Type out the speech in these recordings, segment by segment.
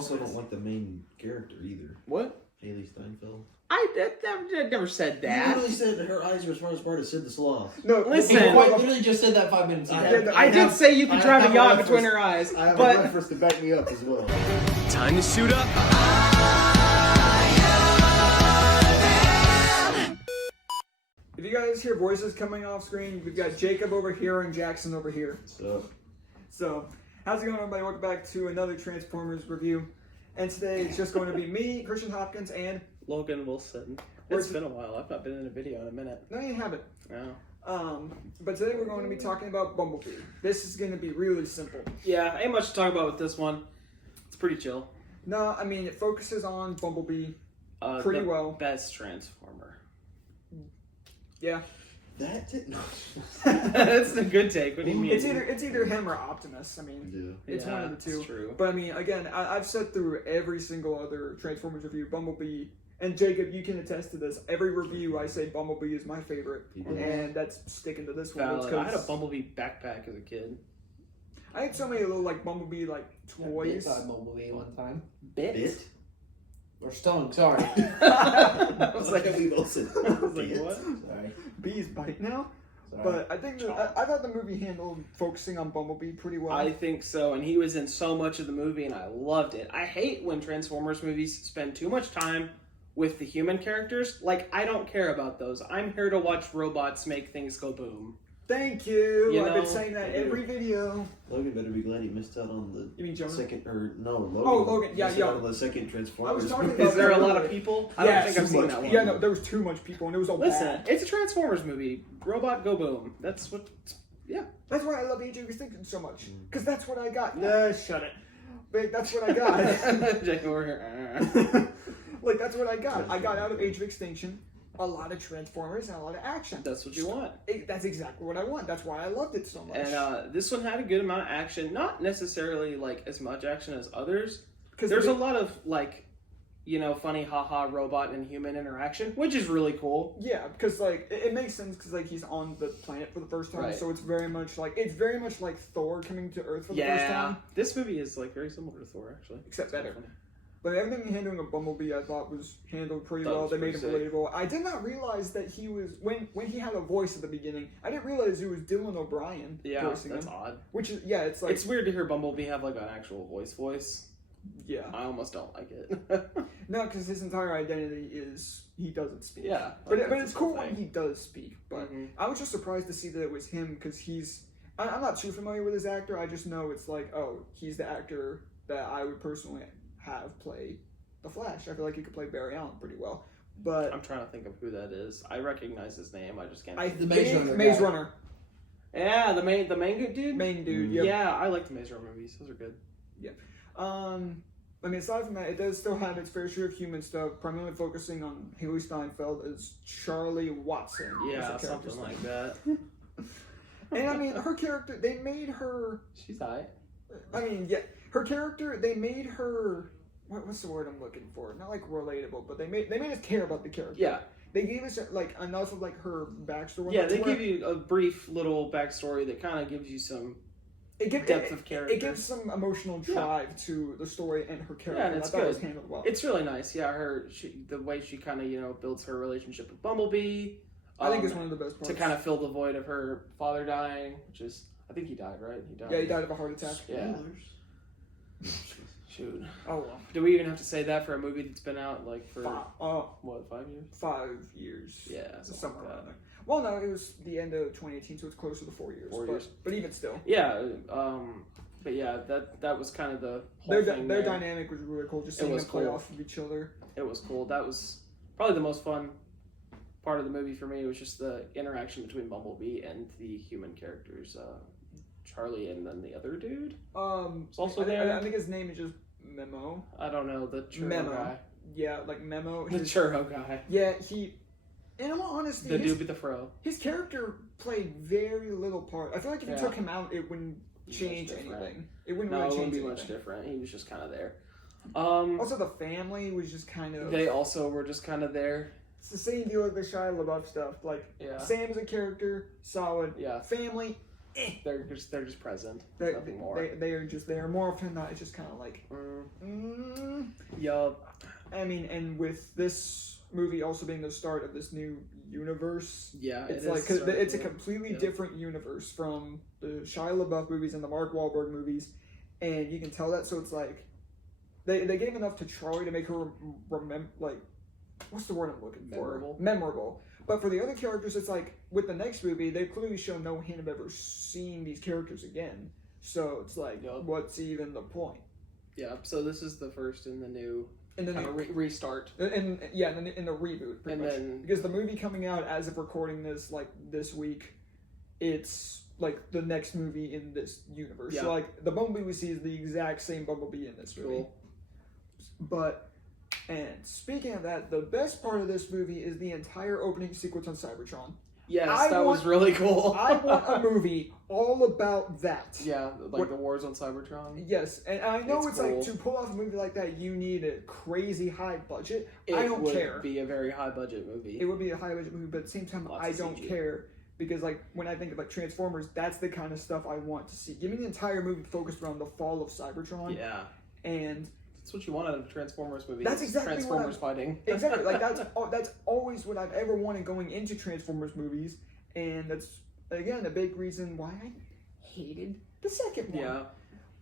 also don't like the main character either. What? Haley Steinfeld. I never said that. You literally said that her eyes were as far apart as Sid the Sloth. No, Listen. I literally just said that 5 minutes ago. I did say you could drive a yacht between her eyes. I have but a reference to back me up as well. Time to suit up. If you guys hear voices coming off screen, we've got Jacob over here and Jackson over here. So, how's it going, everybody? Welcome back to another Transformers review. And today it's just going to be me, Christian Hopkins, and Logan Wilson. It's been a while. I've not been in a video in a minute. No, you haven't. No. But today we're going to be talking about Bumblebee. This is going to be really simple. Yeah, ain't much to talk about with this one. It's pretty chill. No, I mean, it focuses on Bumblebee pretty well. Best Transformer. Yeah. That's it? No. That's a good take. What do you mean? It's either him or Optimus. I mean, it's one of the two. That's true. But I mean, again, I've said through every single other Transformers review, Bumblebee, and Jacob, you can attest to this. Every review, I say Bumblebee is my favorite, and that's sticking to this one. I had a Bumblebee backpack as a kid. I had so many little like Bumblebee like toys. I saw Bumblebee one time. Bit? Or Stone, sorry. I was like, we both said what? Sorry. Bees bite now. Sorry. But I think I thought the movie handled focusing on Bumblebee pretty well. I think so, and he was in so much of the movie, and I loved it. I hate when Transformers movies spend too much time with the human characters. Like, I don't care about those. I'm here to watch robots make things go boom. Thank you. You I've know, been saying that every video. Logan better be glad he missed out on the You mean Jonah? second, or no, Logan. Oh, Logan, yeah, missed yeah. out on the second Transformers. I was talking movie. about Is there a that lot of earlier. people? I Yeah, don't think I've too seen much that one. Yeah, no, there was too much people, and it was all Listen, bad. it's a Transformers movie. Robot go boom. That's what... Yeah. That's why I love Age of Extinction so much. Because that's what I got. No, shut it. But that's what I got. Jake over here. Like, that's what I got. I got out of Age of Extinction a lot of Transformers and a lot of action. That's what you want. That's exactly what I want. That's why I loved it so much. And this one had a good amount of action. Not necessarily, like, as much action as others. Because There's a lot of, like, you know, funny haha robot and human interaction, which is really cool. Yeah, because, like, it makes sense because, like, he's on the planet for the first time. Right. So it's very much like Thor coming to Earth for the first time. This movie is, like, very similar to Thor, actually. Except better. But everything handling of Bumblebee, I thought, was handled pretty well. They made him relatable. I did not realize that he was when he had a voice at the beginning. I didn't realize it was Dylan O'Brien voicing that's him. odd. Which is it's like It's weird to hear Bumblebee have like an actual voice. Yeah. I almost don't like it. No, because his entire identity is he doesn't speak. Yeah, but like, it's cool when he does speak. But I was just surprised to see that it was him because I'm not too familiar with his actor. I just know it's like, oh, he's the actor that I would personally have play the Flash. I feel like he could play Barry Allen pretty well. But I'm trying to think of who that is. I recognize his name. I just can't. The Maze Runner. Yeah, the main good dude. Main dude. Yep. Yeah, I like the Maze Runner movies. Those are good. Yeah. I mean, aside from that, it does still have its fair share of human stuff, primarily focusing on Haley Steinfeld as Charlie Watson. Yeah, something like that. And I mean, her character, they made her... She's high. I mean, yeah. Her character, they made her... What's the word I'm looking for? Not like relatable, but they made us care about the character. Yeah. They gave us like enough of like her backstory. Yeah, they give you a brief little backstory that kind of gives you some depth of character. It gives some emotional drive to the story and her character. Yeah, and it's I thought good. It was handled well. It's really nice. Yeah, the way she kind of builds her relationship with Bumblebee. I think it's one of the best parts. To kind of fill the void of her father dying, which is I think he died, right? He died. Yeah, he died of a heart attack. Yeah. Shoot. Oh well. Do we even have to say that for a movie that's been out like for 5 years? 5 years. Yeah, somewhere around there. Well, no, it was the end of 2018, so it's closer to 4 years. 4 years. But even still. Yeah. But yeah, that was kind of the whole thing. Their dynamic was really cool. Just seeing them play off of each other. It was cool. That was probably the most fun part of the movie for me. It was just the interaction between Bumblebee and the human characters. Charlie and then the other dude. Was also there. I think his name is just Memo. I don't know, the churro guy. Yeah, like Memo. The churro guy. Yeah, in all honesty, the dude with the fro. His character played very little part. I feel like if you took him out, it wouldn't change anything. It wouldn't really change anything. Much different. He was just kind of there. Also, the family was just kind of... They also were just kind of there. It's the same deal with the Shia LaBeouf stuff. Like, Sam as a character, solid. Yeah. Family, They're just present. Nothing more. They are just there. More often than not, it's just kind of like... Yup. I mean, and with this movie also being the start of this new universe, Yeah, it's it like is cause starting it's a to- completely Yep. different universe from the Shia LaBeouf movies and the Mark Wahlberg movies, and you can tell that. So it's like they gave enough to Charlie to make her remember, like, what's the word I'm looking Memorable. for? Memorable. But for the other characters, it's like with the next movie, they've clearly shown no hint of ever seeing these characters again. So it's like, Yup. what's even the point? Yeah, so this is the first in the new And then kind of restart. in the reboot, pretty And much. then- Because the movie coming out as of recording this, like this week, it's like the next movie in this universe. Yeah. So like the Bumblebee we see is the exact same Bumblebee in this movie. Cool. But and speaking of that, the best part of this movie is the entire opening sequence on Cybertron. Yes, I that was want- really cool. I want a movie all about that. Yeah, like What- the wars on Cybertron. Yes, and I know It's it's cool. like to pull off a movie like that, you need a crazy high budget. It I don't would care. be a very high budget movie. It would be a high budget movie, but at the same time, Lots I of don't CG. care because like when I think of like Transformers, that's the kind of stuff I want to see. Give me the entire movie focused around the fall of Cybertron, Yeah, and that's what you want out of a Transformers movie. That's is exactly what Transformers fighting. exactly like that's always what I've ever wanted going into Transformers movies, and that's again a big reason why I hated the second one. Yeah,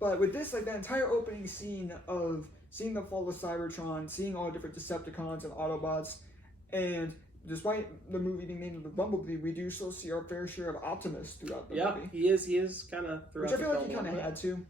But with this, like that entire opening scene of seeing the fall of Cybertron, seeing all the different Decepticons and Autobots, and despite the movie being named The Bumblebee, we do still see our fair share of Optimus throughout the yeah, movie. he is kind of throughout Which I feel the like he film kind a of little had to. bit.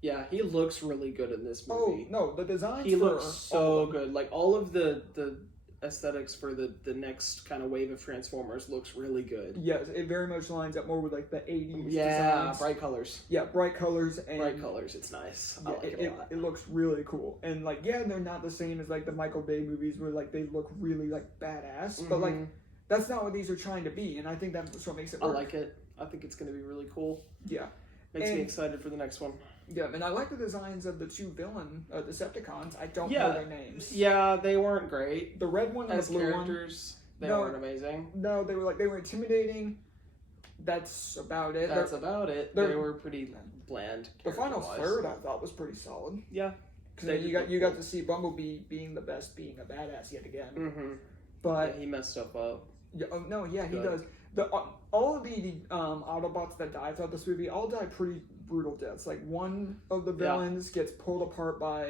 Yeah, he looks really good in this Oh, movie. no, the designs He for looks all so of them. good. Like all of the aesthetics for the next kind of wave of Transformers looks really good. Yes, it very much lines up more with like the 80s Yeah, designs. bright colors. Yeah, bright colors and Bright colors. It's nice. I yeah, like it a lot. it looks really cool. And like yeah, they're not the same as like the Michael Bay movies where like they look really like badass, but like Mhm. that's not what these are trying to be, and I think that's what makes it I work. like it. I think it's going to be really cool. Yeah. Makes me And- excited for the next one. Yeah, and I like the designs of the two villain Decepticons. I don't Yeah. know their names. Yeah, they weren't great The red one and as the blue one. characters. They No. weren't amazing. No, they were intimidating. That's about it. That's about it. they're- They were pretty bland. The final character-wise. third I thought was pretty solid. Yeah. Because They you did got look you got cool. to see Bumblebee being the best, being a badass yet again. Mm-hmm. But he messed stuff up. yeah, oh, no, yeah, he Good. does. The all of the Autobots that die throughout this movie all die pretty brutal deaths. Like one of the Yeah. villains gets pulled apart by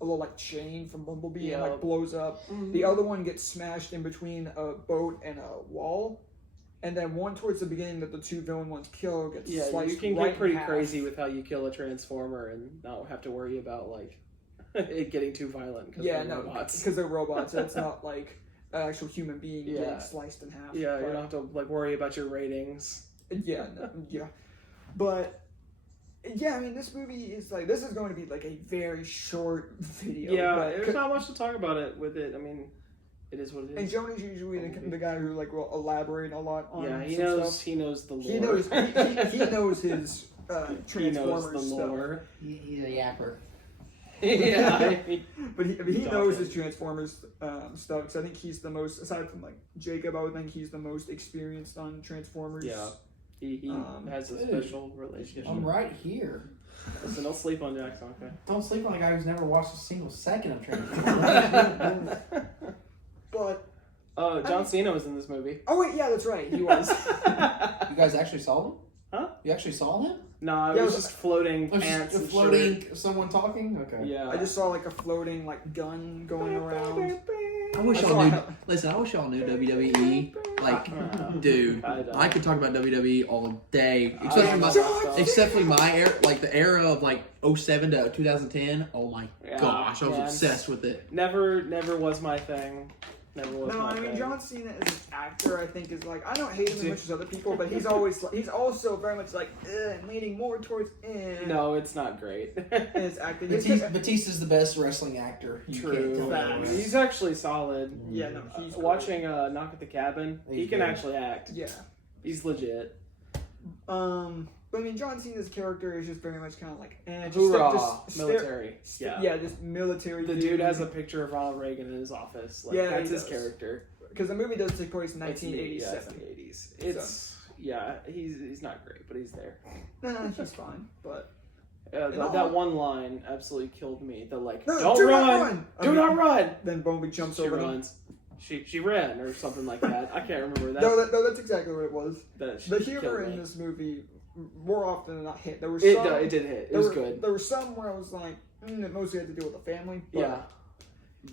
a little like chain from Bumblebee and Yeah. like blows up. Mm-hmm. The other one gets smashed in between a boat and a wall. And then one towards the beginning that the two villain ones kill gets Yeah, sliced you can right get pretty in half. crazy with how you kill a Transformer and not have to worry about like it getting too violent because Yeah, they're no, robots. because they're robots. It's not like an actual human being Yeah. getting sliced in half. Yeah, you but- don't have to like worry about your ratings. Yeah, no, yeah, but yeah, I mean, this movie is like this is going to be like a very short video. Yeah, but, there's not much to talk about it with it. I mean, it is what it and is. Jonah's usually the guy who like will elaborate a lot on. Yeah, he some knows. Stuff. He knows the lore. He knows. He knows his He knows Transformers the stuff. lore. He's a yapper. Yeah, I mean, But he He's knows awesome. his Transformers stuff. Because I think he's the most, aside from like Jacob, I would think he's the most experienced on Transformers. Yeah. he has a Dude, special relationship. I'm right here. Listen, don't sleep on Jackson, okay? Don't sleep on a guy who's never watched a single second of Transformers. But John Cena was in this movie. oh wait, yeah, that's right, he was. You guys actually saw him? Huh? You actually saw him? No, it Yeah, was it was- just floating It was pants just and floating, someone talking? Okay. shirt. Yeah. I just saw like a floating like gun going around. I wish I y'all saw knew. how- Listen, I wish y'all knew WWE. Like, dude, I could talk about WWE all day, especially my era, like the era of like 07 to 2010. Oh my Yeah, gosh, I was man. obsessed with it. Never was my thing. Never was No, my I mean thing. John Cena as an actor, I think is like I don't hate him as much as other people, but he's always he's also very much like leaning more towards No, it's not great. in his acting. It's just- Batista's the best wrestling actor. You can't True. tell me Facts. otherwise. He's actually solid. yeah, no, he's Watching Knock at the Cabin, he He's can good. actually act. Yeah. He's legit. But I mean, John Cena's character is just very much kind of like, Hoorah, military. Yeah. yeah, just military. The dude has a picture of Ronald Reagan in his office. Like, Yeah, that's he his does. character. because the movie does take place in It's in the- 1987. Yeah, it's in the 80s. It's yeah, he's not great, but he's there. Nah, he's fine, but That one line absolutely killed me. The like, No, don't do not run, run! do not run. Then Bumblebee jumps She over them. runs. She ran or something like that. I can't remember that. No, that's exactly what it was. That The killed humor me. in this movie, more often than not, hit. There was It some, did hit. It was good. There were some where I was like, it mostly had to do with the family. But Yeah.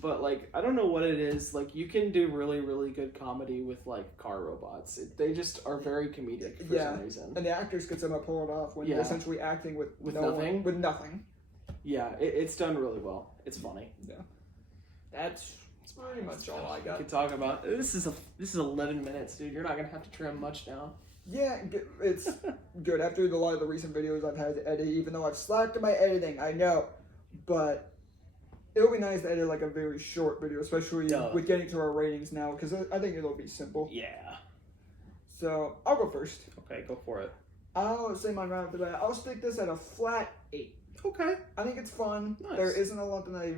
But like, I don't know what it is. Like, you can do really, really good comedy with like car robots. They just are very comedic for some reason. And the actors could somehow pull it off when they're essentially acting with nothing. With nothing. Yeah, it's done really well. It's funny. Yeah. That's pretty much all I got. We could talk about this is 11 minutes, dude. You're not gonna have to trim much now. Yeah, it's good. After a lot of the recent videos I've had to edit, even though I've slacked in my editing, I know, but it'll be nice to edit like a very short video, especially with getting to our ratings now, because I think it'll be simple. Yeah. So I'll go first. Okay, go for it. I'll say mine right after that. I'll stick this at a flat 8. Okay. I think it's fun. Nice. There isn't a lot that I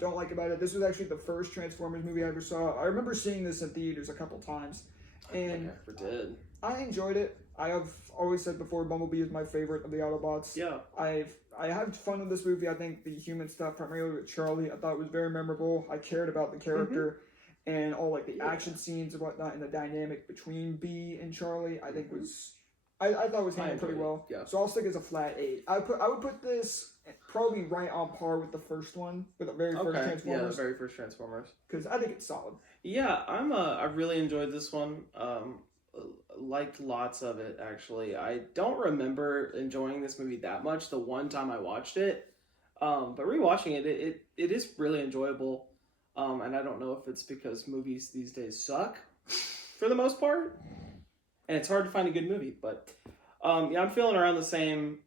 don't like about it. This was actually the first Transformers movie I ever saw. I remember seeing this in theaters a couple times, and I never did. I enjoyed it. I have always said before, Bumblebee is my favorite of the Autobots. Yeah. I had fun with this movie. I think the human stuff, primarily with Charlie, I thought was very memorable. I cared about the character and all like the action scenes and whatnot, and the dynamic between B and Charlie. I think was I thought it was handled pretty well. Yeah. So I'll stick as a flat 8. I would put this probably right on par with the first one, with the very first Transformers. Yeah, the very first Transformers. Because I think it's solid. Yeah, I really enjoyed this one. Liked lots of it, actually. I don't remember enjoying this movie that much the one time I watched it. But rewatching it is really enjoyable. And I don't know if it's because movies these days suck for the most part. And it's hard to find a good movie, but yeah, I'm feeling around the same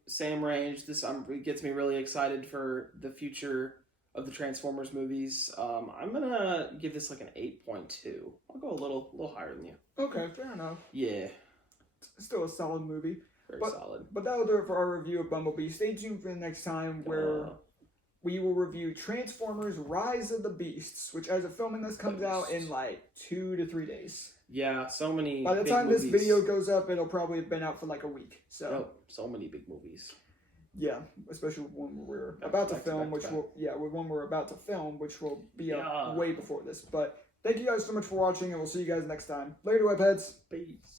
range. This it gets me really excited for the future of the Transformers movies. I'm gonna give this like an 8.2. I'll go a little higher than you. Okay, fair enough. Yeah, It's still a solid movie. very solid. But that'll do it for our review of Bumblebee. Stay tuned for the next time where we will review Transformers Rise of the Beasts, which as of filming this comes out in like 2 to 3 days. Yeah, so many. By the big time movies. this video goes up, it'll probably have been out for like a week. So so many big movies. yeah, especially one we're about to film, which will be up way before this. But thank you guys so much for watching, and we'll see you guys next time. Later, webheads. Peace.